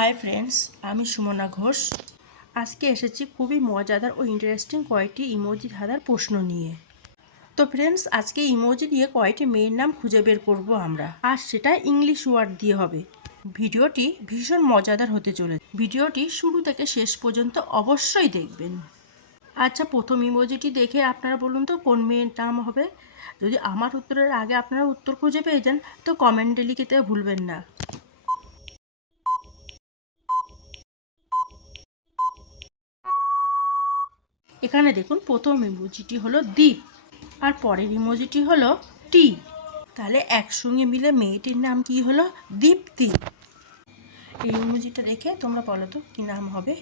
Hi friends, আমি সুমনা ঘোষ। আজকে এসেছি খুবই মজাদার ও ইন্টারেস্টিং কয়েকটি ইমোজি ধাঁধার প্রশ্ন নিয়ে। তো ফ্রেন্ডস, আজকে ইমোজি দিয়ে কয়েকটি মেয়ের নাম খুঁজে বের করব আমরা, আর সেটা ইংলিশ ওয়ার্ড দিয়ে হবে। ভিডিওটি ভীষণ মজাদার হতে চলেছে। ভিডিওটি শুরু থেকে শেষ পর্যন্ত অবশ্যই দেখবেন। আচ্ছা, প্রথম ইমোজিটি দেখে আপনারা বলুন তো কোন মেয়ের নাম হবে। যদি আমার উত্তরের আগে আপনারা উত্তর খুঁজে পেয়ে যান তো কমেন্টে লিখতে ভুলবেন না। এখানে দেখুন, প্রথম ইমোজিটি হলো দ্বীপ আর পরের ইমোজিটি হলো টি। তাহলে একসঙ্গে মিলে মেয়েটির নাম কি হলো? দীপ্তি। এই ইমোজিটা দেখে তোমরা বলো তো কী নাম হবে।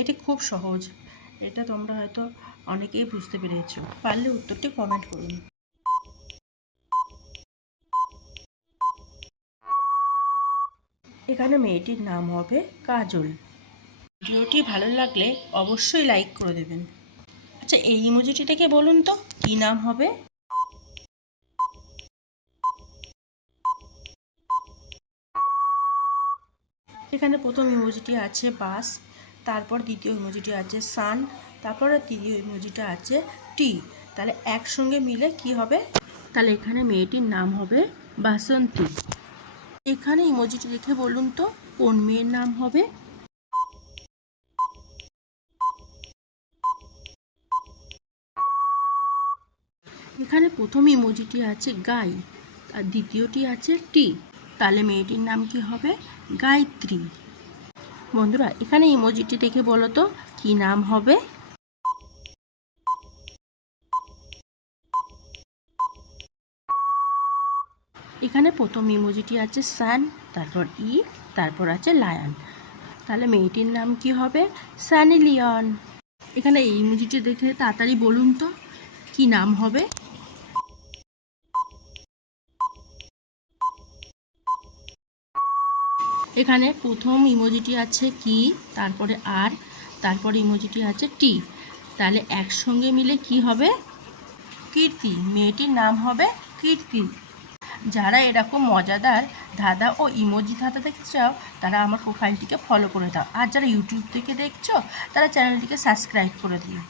এটি খুব সহজ, এটা তোমরা হয়তো অনেকেই বুঝতে পেরেছো। পারলে উত্তরটি কমেন্ট করুন। এখানে মেয়েটির নাম হবে কাজল। ভিডিওটি ভালো লাগলে অবশ্যই লাইক করে দেবেন। আচ্ছা, এই ইমোজিটি দেখে বলুন তো কী নাম হবে। এখানে প্রথম ইমোজিটি আছে বাস, তারপর দ্বিতীয় ইমোজিটি আছে সান, তারপরে তৃতীয় ইমোজিটা আছে টি। তাহলে একসঙ্গে মিলে কি হবে? তাহলে এখানে মেয়েটির নাম হবে বাসন্তী। এখানে ইমোজিটি দেখে বলুন তো কোন মেয়ের নাম হবে। এখানে প্রথম ইমোজিটি আছে গাই আর দ্বিতীয়টি আছে টি। তাহলে মেয়েটির নাম কি হবে? গায়ত্রী। বন্ধুরা, এখানে ইমোজিটি দেখে বলো তো কী নাম হবে। এখানে প্রথম ইমোজিটি আছে সান, তারপর ই, তারপর আছে লায়ন। তাহলে মেয়েটির নাম কি হবে? সানি লিওন। এখানে এই ইমোজিটি দেখে তাড়াতাড়ি বলুন তো কি নাম হবে। এখানে প্রথম ইমোজিটি আছে কি, তারপরে আর, তারপরে ইমোজিটি আছে টি। তাহলে একসঙ্গে মিলে কি হবে? কীর্তি। মেয়েটির নাম হবে কীর্তি। যারা এরকম মজাদার ধাঁধা ও ইমোজি ধাঁধা দেখতে চাও তারা আমার প্রোফাইলটিকে ফলো করে দাও, আর যারা ইউটিউব থেকে দেখছো তারা চ্যানেলটিকে সাবস্ক্রাইব করে দিও।